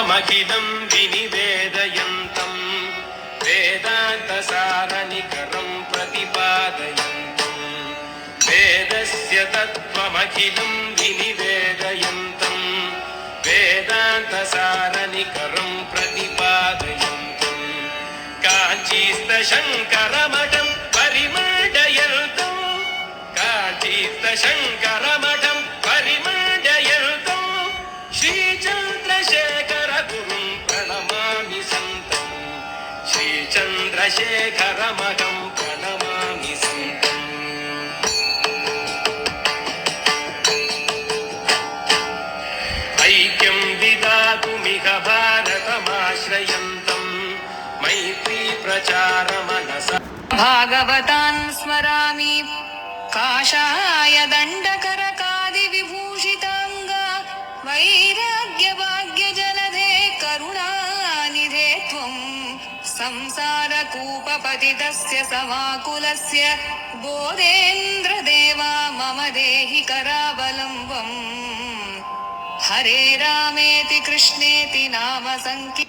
మహిదం వినివేదయంతం వేదాంతసారనికరం ప్రతిపాదయంతం వేదస్య తత్వమఖిలం వినివేదయంతం వేదాంతసారనికరం ప్రతిపాదయంతం కాంచీస్త శంకరమఠం పరిమాడయంతం కాంచీస్త శంకర चन्द्रशेखरमहं प्रणमामि सन्तम्। ऐक्यम् विधातुमिह भारतमाश्रयन्तम् मैत्री भागवतान् स्मरामि काशाय दण्डकर संसारकूपपतितस्य समाकुलस्य बोधेन्द्रदेवा मम देहि करावलम्बम्। हरे रामेति कृष्णेति नाम सङ्की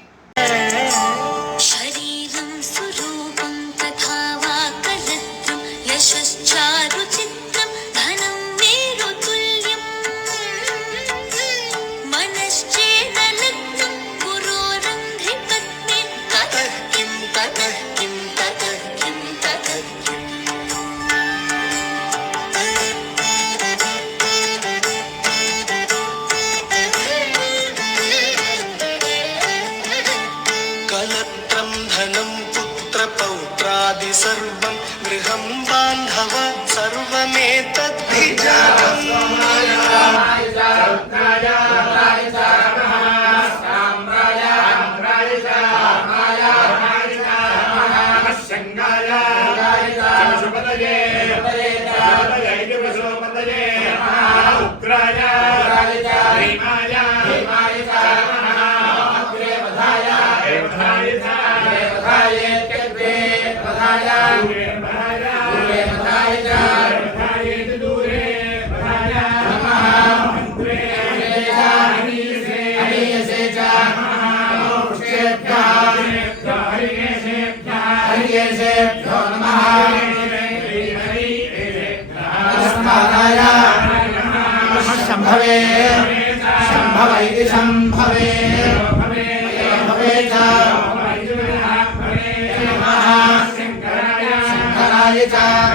शम्भवे शम्भव इति शम्भवे भवे च शङ्कराय च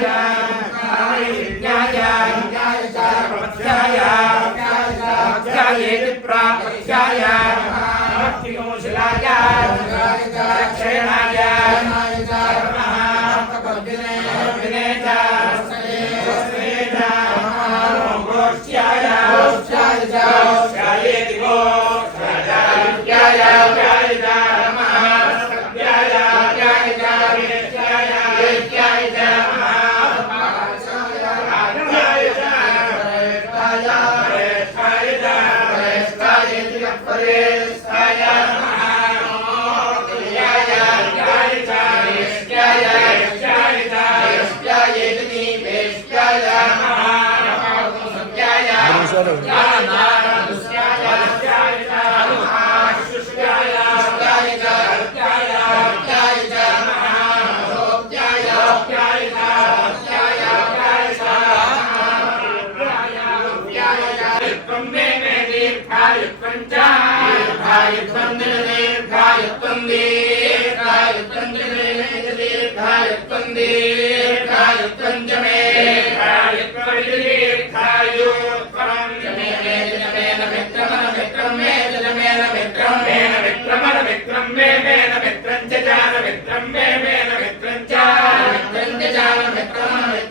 cha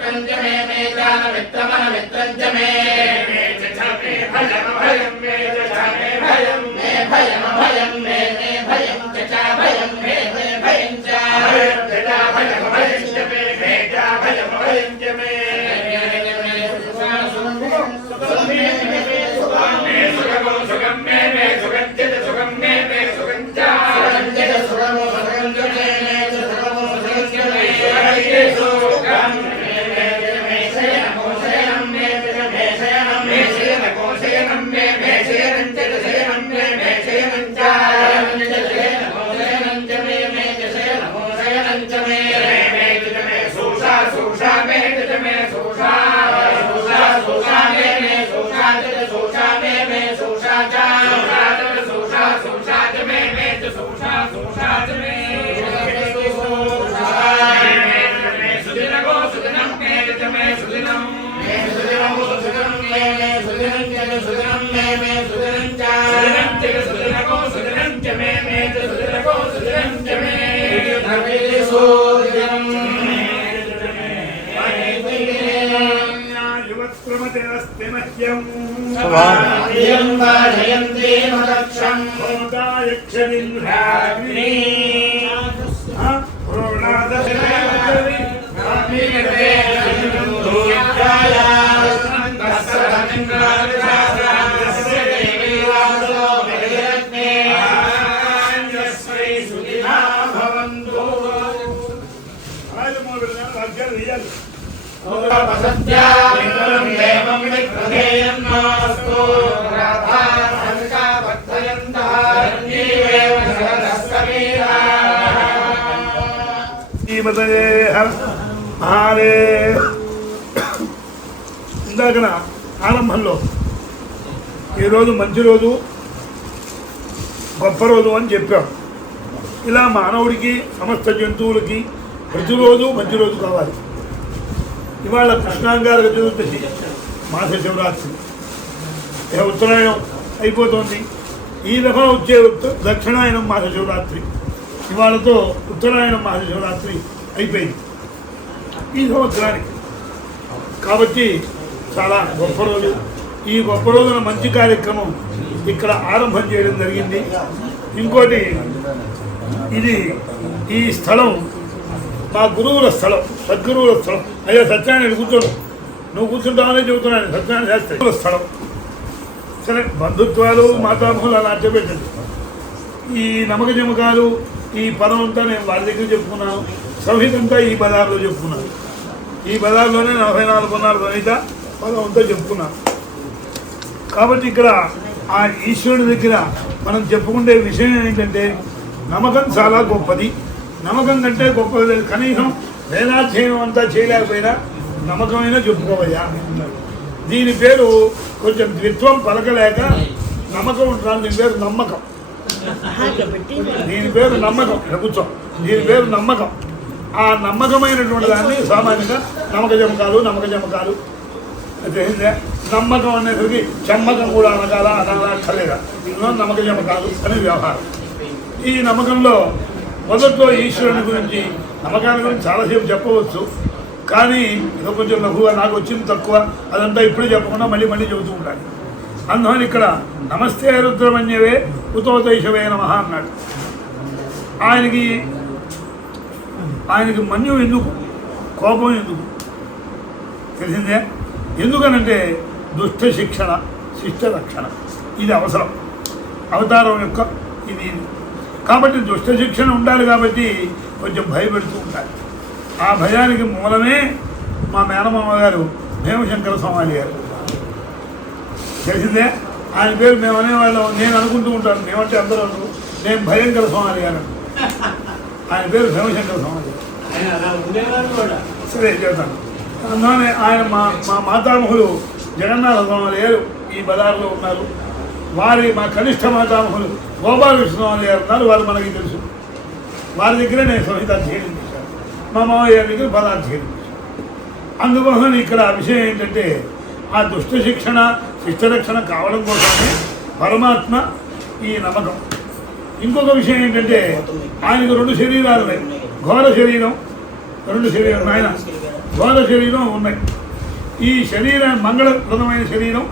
मित्रम् च मे मे चान मित्रमन मित्रम् च मे मे भयम् मे भयम् मे भयमभयम् मे मे भयम् च च भयम् मे मे भयम् च भयम् च भयम् भयम् च मे मे च भयमभयम् escúchame जयन्ते मदक्षम् यक्षदिन्द्राग्नि Yeah. వేయాలి ఇందాకన ఆరంభంలో ఈరోజు మంచి రోజు గొప్ప రోజు అని చెప్పాం. ఇలా మానవుడికి సమస్త జంతువులకి ప్రతిరోజు మంచి రోజు కావాలి. ఇవాళ కృష్ణాంగారు చదువుతుంది మాస శివరాత్రి. ఉత్తరాయణం అయిపోతుంది. ఈ దఫా వచ్చే ఉత్త- దక్షిణాయనం మాస శివరాత్రి. ఇవాళతో ఉత్తరాయణం మాస శివరాత్రి అయిపోయింది. ఈ సంవత్సరానికి. కాబట్టి చాలా గొప్ప రోజు. ఈ గొప్ప రోజున మంచి కార్యక్రమం ఇక్కడ ఆరంభం చేయడం జరిగింది. ఇంకోటి ఇది ఈ స్థలం మా గురువుల స్థలం సద్గురువుల స్థలం. అయ్యా సత్యాన్ని కూర్చోడు. నువ్వు కూర్చుంటావనే చెబుతున్నాను సత్యాన్ని శాస్త్రి. స్థలం. సరే బంధుత్వాలు మాతామహులు అలా చెప్పేటండి ఈ నమ్మక జమకాలు ఈ పదం అంతా నేను వారి దగ్గర చెప్పుకున్నాను. సంహిత అంతా ఈ బజార్లో చెప్పుకున్నాను. ఈ బజార్లోనే నలభై నాలుగు నాలుగు సంహిత పదం అంతా చెప్పుకున్నాను. కాబట్టి ఇక్కడ ఆ ఈశ్వరుడి దగ్గర మనం చెప్పుకుంటే విషయం ఏంటంటే నమ్మకం చాలా గొప్పది. నమ్మకం కంటే గొప్పది కనీసం వేదాధ్యయనం అంతా చేయలేకపోయినా నమ్మకమైన చెప్పుకోవయ్యా దీని పేరు కొంచెం ద్విత్వం పలకలేక నమ్మకం ఉంటాను దీని పేరు నమ్మకం. దీని పేరు నమ్మకం ప్రభుత్వం. దీని పేరు నమ్మకం. ఆ నమ్మకమైనటువంటి దాన్ని సామాన్యంగా నమ్మక జమకాలు నమ్మక జమకాలు. తెలిసిందే నమ్మకం అనేసరికి చెమ్మకం కూడా అనగాల అనాలా అక్కర్లేదా ఇందులో నమ్మక జమకాలు అనే వ్యవహారం. ఈ నమ్మకంలో మొదట్లో ఈశ్వరుని గురించి నమ్మకాన్ని గురించి చాలాసేపు చెప్పవచ్చు. కానీ ఇది కొంచెం లఘువుగా నాకు వచ్చింది తక్కువ అదంతా ఇప్పుడే చెప్పకుండా మళ్ళీ మళ్ళీ చెబుతూ ఉంటాను. అందువల్ల ఇక్కడ నమస్తే రుద్రమన్యవే ఉతోదైశవే నమ అన్నాడు. ఆయనకి ఆయనకి మన్యం ఎందుకు? కోపం ఎందుకు? తెలిసిందే? ఎందుకనంటే దుష్ట శిక్షణ శిష్ట రక్షణ. ఇది అవసరం. అవతారం యొక్క ఇది కాబట్టి దుష్ట శిక్షణ ఉండాలి కాబట్టి కొంచెం భయపెడుతూ ఉండాలి. ఆ భయానికి మూలమే మా మేనమామ గారు భీమశంకర స్వామి గారు. తెలిసిందే? ఆయన పేరు మేము అనేవాళ్ళం. నేను అనుకుంటూ ఉంటాను. మేమంటే అందరూ. నేను భయంకర స్వామి గారు ఆయన పేరు భీమశంకర స్వామి. గారు సరే చేద్దాం అందులోనే ఆయన మా మా మాతామహులు జగన్నాథ స్వామి గారు ఈ బజార్లో ఉన్నారు. వారి మా కనిష్ట మాతామహులు గోపాలకృష్ణ స్వామి గారు ఉన్నారు వారు మనకి తెలుసు. వారి దగ్గర నేను సంహిత అధ్యయనం చేశాను. మా మామయ్య గారి దగ్గర పదాధ్యయనం చేశాను. అందుకోసం ఇక్కడ విషయం ఏంటంటే ఆ దుష్ట శిక్షణ శిష్టరక్షణ కావడం కోసమే పరమాత్మ ఈ నమ్మకం. ఇంకొక విషయం ఏంటంటే ఆయనకు రెండు శరీరాలు ఉన్నాయి ఘోర శరీరం రెండు శరీరం ఆయన. ఘోర శరీరం ఉన్నాయి. ఈ శరీరం మంగళప్రదమైన శరీరం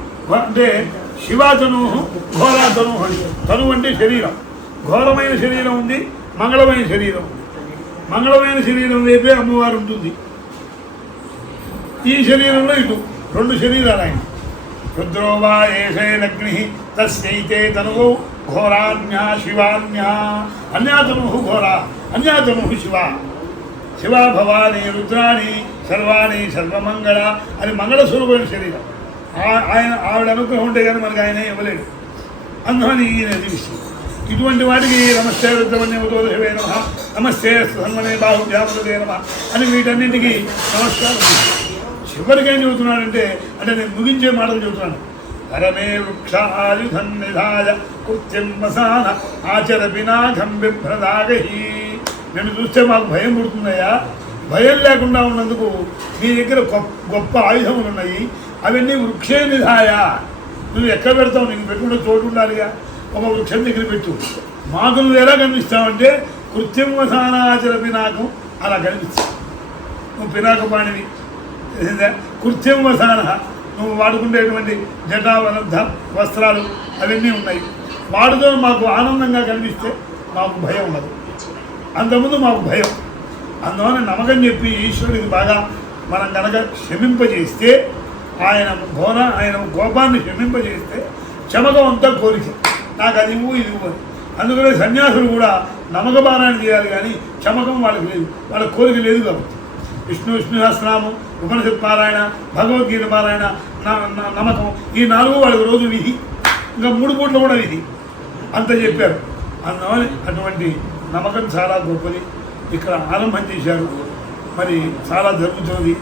అంటే శివాతను ఘోరాతను అని. తను అంటే శరీరం. ఘోరమైన శరీరం ఉంది మంగళమైన శరీరం ఉంది. మంగళమైన శరీరం వైపే అమ్మవారు ఉంటుంది. ఈ శరీరంలో ఇటు రెండు శరీరాలు ఆయన. రుద్రో వా ఏషైరగ్ని తస్యైతే తనువు ఘోరాన్యా శివాన్యా. అన్యాతను ఘోర అన్యాతను శివ. శివ భవాని రుద్రాణి సర్వాణి సర్వమంగళ అది మంగళ స్వరూపమైన శరీరం. ఆయన ఆవిడ అనుగ్రహం ఉంటే కానీ మనకి ఆయన ఇవ్వలేదు. అందుకని ఈయన విషయం. ఇటువంటి వాటికి నమస్తే రుద్రమన్యవతోదశవే నమ. నమస్తే సన్మనే బాహుభ్యామదే నమ అని వీటన్నింటికి నమస్కారం. చివరికి ఏం చెబుతున్నాడంటే అంటే నేను ముగించే మాటలు చెబుతున్నాను. పరమే వృక్ష ఆయుధం నిధాయ కృత్యం ఆచర వినాఘం బిభ్రదాగహి నేను చూస్తే మాకు భయం పుడుతుందయ్యా. భయం లేకుండా ఉన్నందుకు నీ దగ్గర గొప్ప గొప్ప ఆయుధములు ఉన్నాయి అవన్నీ వృక్షే నిధాయ. నువ్వు ఎక్కడ పెడతావు? నీకు పెట్టుకుంటే చోటు ఉండాలిగా. ఒక వృక్షం దగ్గర పెట్టు. మాకు నువ్వు ఎలా కనిపిస్తావంటే కృత్యం వసానాచర పినాకం అలా కనిపిస్తావు నువ్వు పినాకపాణివి తెలిసిందా కృత్యం నువ్వు వాడుకునేటువంటి జటావరంధ వస్త్రాలు అవన్నీ ఉన్నాయి. వాడుతో మాకు ఆనందంగా కనిపిస్తే మాకు భయం ఉండదు. అంతకుముందు మాకు భయం. అందువల్ల నమ్మకం చెప్పి ఈశ్వరుడికి బాగా మనం కనుక క్షమింపజేస్తే ఆయన ఘోర ఆయన కోపాన్ని క్షమింపజేస్తే చమకం అంతా కోరిక. నాకు అది ఇవ్వు ఇది ఇవ్వని అందుకనే సన్యాసులు కూడా నమ్మక పారాయణ చేయాలి కానీ చమకం వాళ్ళకి లేదు. వాళ్ళ కోరిక లేదు కాబట్టి. విష్ణు విష్ణు సహస్రనామం ఉపనిషత్ పారాయణ భగవద్గీత పారాయణ న- నమ్మకం ఈ నాలుగు వాళ్ళకి రోజు విధి. ఇంకా మూడు పూట్లు కూడా విధి. అంత చెప్పారు. అందువల్ల అటువంటి నమ్మకం చాలా గొప్పది. ఇక్కడ ఆరంభం చేశారు. మరి చాలా జరుగుతున్నది.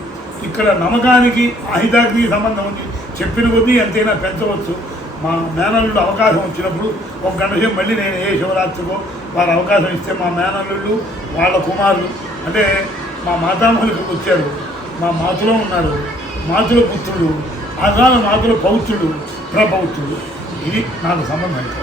ఇక్కడ నమ్మకానికి అహితానికి సంబంధం ఉంది. చెప్పిన కొద్దీ ఎంతైనా పెంచవచ్చు. మా మేనల్లుడు అవకాశం వచ్చినప్పుడు ఒక గంట సేపు మళ్ళీ నేను ఏ శివరాత్రికో వారు అవకాశం ఇస్తే మా మేనల్లుళ్ళు వాళ్ళ కుమారులు అంటే మా మాతామహులకు వచ్చారు. మా మాతలో ఉన్నారు. మాతుల పుత్రుడు ఆధార మాతుల పౌత్రుడు ప్రపౌత్రుడు. ఇది నాకు సంబంధం అయితే.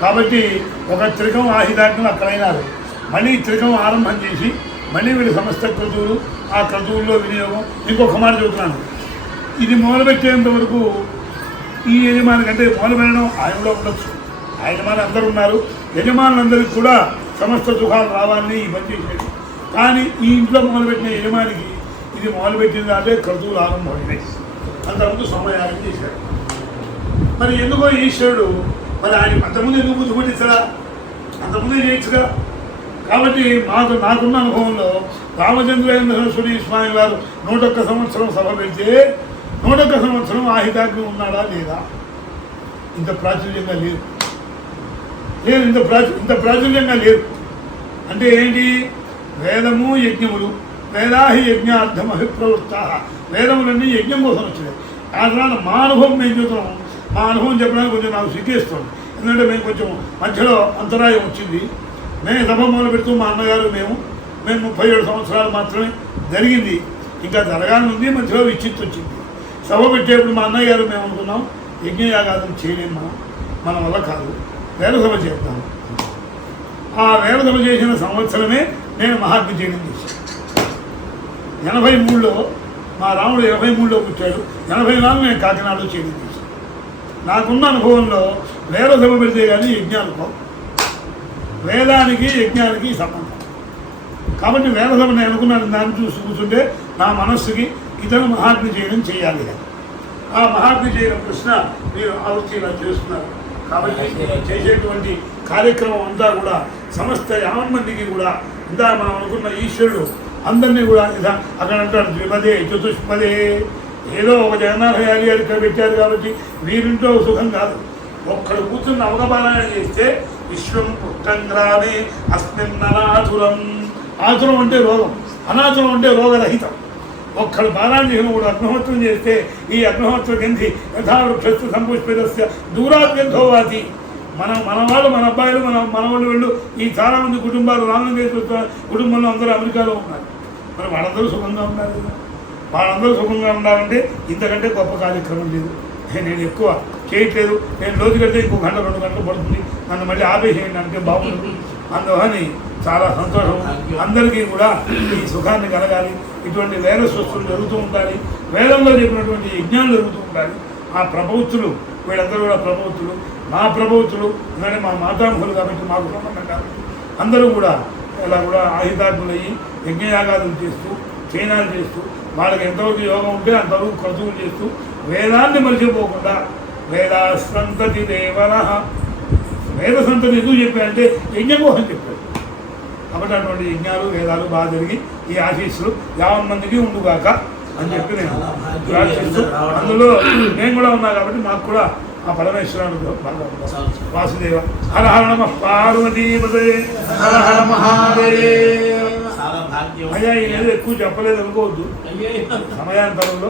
కాబట్టి ఒక త్రికం ఆహిదాగ్నం అక్కడైనారు. మళ్ళీ త్రికం ఆరంభం చేసి మళ్ళీ వీళ్ళు సమస్త కుదురు ఆ క్రతువుల్లో వినియోగం ఇంకొక మాట చెబుతున్నాను. ఇది మొదలుపెట్టేంత వరకు ఈ యజమాని కంటే మొదలుపెట్టడం ఆయనలో ఉండొచ్చు. ఆ యజమాని అందరూ ఉన్నారు. యజమానులందరికీ కూడా సమస్త సుఖాలు రావాలని ఈ చేసేది. కానీ ఈ ఇంట్లో మొదలుపెట్టిన యజమానికి ఇది మొదలుపెట్టిన దాంట్లో క్రతువులు ఆరంభమైనాయి అంతకుముందు సమయాన్ని చేశాడు. మరి ఎందుకో ఈశ్వరుడు మరి ఆయన అంతకుముందు ఎందుకు బుద్ధి పుట్టించరా అంతకుముందే చేయొచ్చుగా కాబట్టి మాకు నాకున్న అనుభవంలో రామచంద్రేంద్ర సరస్వతి స్వామి వారు నూటొక్క సంవత్సరం సభ పెడితే నూటొక్క సంవత్సరం ఆహితాగ్ని ఉన్నాడా లేదా? ఇంత ప్రాచుర్యంగా లేదు. లేదు ఇంత ప్రాచు ఇంత ప్రాచుర్యంగా లేదు. అంటే ఏంటి? వేదము యజ్ఞములు వేదాహి యజ్ఞార్థం అభిప్రవృత్త వేదములన్నీ యజ్ఞం కోసం వచ్చినాయి. ఆ తర్వాత మా అనుభవం మేము చూస్తున్నాం. మా అనుభవం చెప్పడానికి కొంచెం నాకు సిగ్గేస్తుంది. ఎందుకంటే మేము కొంచెం మధ్యలో అంతరాయం వచ్చింది. మేము సభ మొదలు పెడుతూ మా అన్నగారు మేము మేము ముప్పై ఏడు సంవత్సరాలు మాత్రమే జరిగింది. ఇంకా జరగాలనుంది మధ్యలో విచ్చిత్తు వచ్చింది. సభ పెట్టేప్పుడు మా అన్నయ్య గారు మేము అనుకున్నాం యజ్ఞయాగాదం చేయలేము మనం మన వల్ల కాదు. వేల సభ చేద్దాం. ఆ వేల సభ చేసిన సంవత్సరమే నేను మహాత్మ చేయడం చేశాను. ఎనభై మూడులో మా రాముడు ఎనభై మూడులో పుట్టాడు. ఎనభై నాలుగు నేను కాకినాడలో చేయడం చేశాను. నాకున్న అనుభవంలో వేద సభ పెడితే కానీ యజ్ఞాలు వేదానికి యజ్ఞానికి సంబంధం. కాబట్టి వేద సభ నేను అనుకున్నాను దాన్ని చూసి కూర్చుంటే నా మనస్సుకి ఇతను మహాత్మ చేయడం చేయాలి. ఆ మహాత్మ చేయడం ప్రశ్న మీరు ఆలోచన చేస్తున్నారు. కాబట్టి చేసేటువంటి కార్యక్రమం అంతా కూడా సమస్త యావన్ మందికి కూడా ఇందా మనం అనుకున్న ఈశ్వరుడు అందరినీ కూడా ఇదా అక్కడ అంటాడు ద్విపదే చతుష్పదే. ఏదో ఒక జగన్నాథయాలి గారు ఇక్కడ పెట్టారు కాబట్టి వీరింట్లో సుఖం కాదు. ఒక్కడు కూర్చుని అవగపారాయణ చేస్తే విశ్వం పుట్టంగ్రామే అస్మిన్ అనాథురం ఆతురం అంటే రోగం అనాథురం అంటే రోగరహితం. ఒక్కడు పారాయణ చేసినప్పుడు అగ్నిహోత్రం చేస్తే ఈ అగ్నిహోత్ర గంధి యథావృక్షస్థ సంపుష్పితస్య దూరాగ్యంధో మన మన వాళ్ళు మన అబ్బాయిలు మన మనవాళ్ళు వెళ్ళు ఈ చాలా మంది కుటుంబాలు రామలింగేశ్వర కుటుంబంలో అందరూ అమెరికాలో ఉన్నారు. మరి వాళ్ళందరూ సుఖంగా ఉన్నారు వాళ్ళందరూ సుఖంగా ఉండాలంటే ఇంతకంటే గొప్ప కార్యక్రమం లేదు. నేను ఎక్కువ చేయట్లేదు నేను రోజు కడితే ఇంకో గంట రెండు గంటలు పడుతుంది. నన్ను మళ్ళీ ఆపేసేయండి అంటే బాగుంటుంది అందువని చాలా సంతోషం. అందరికీ కూడా ఈ సుఖాన్ని కలగాలి. ఇటువంటి వేల స్వస్థులు జరుగుతూ ఉండాలి. వేదంలో చెప్పినటువంటి యజ్ఞాలు జరుగుతూ ఉండాలి. ఆ ప్రభౌతులు వీళ్ళందరూ కూడా ప్రభౌతులు మా ప్రభౌతులు ఎందుకంటే మా మాతామహులు కాబట్టి మాకు సంబంధం కాబట్టి అందరూ కూడా ఇలా కూడా ఆయుధాత్ములయ్యి యజ్ఞయాగాదులు చేస్తూ చైనాలు చేస్తూ వాళ్ళకి ఎంతవరకు యోగం ఉంటే అంతవరకు క్రతువులు చేస్తూ వేదాన్ని మర్చిపోకుండా వేదా సంతతి దేవన వేద సంతతి ఎందుకు చెప్పారంటే యజ్ఞం కోసం చెప్పారు. కాబట్టి అటువంటి యజ్ఞాలు వేదాలు బాగా జరిగి ఈ ఆశీస్సులు యావన్ మందికి ఉండుగాక అని చెప్పి నేను ప్రార్థిస్తూ అందులో నేను కూడా ఉన్నా కాబట్టి నాకు కూడా ఆ ఉంది. వాసుదేవ. హర హర నమ పార్వతీపదే హర హర మహాదేవ. అయ్యా ఏదో ఎక్కువ చెప్పలేదు అనుకోవద్దు. సమయాంతరంలో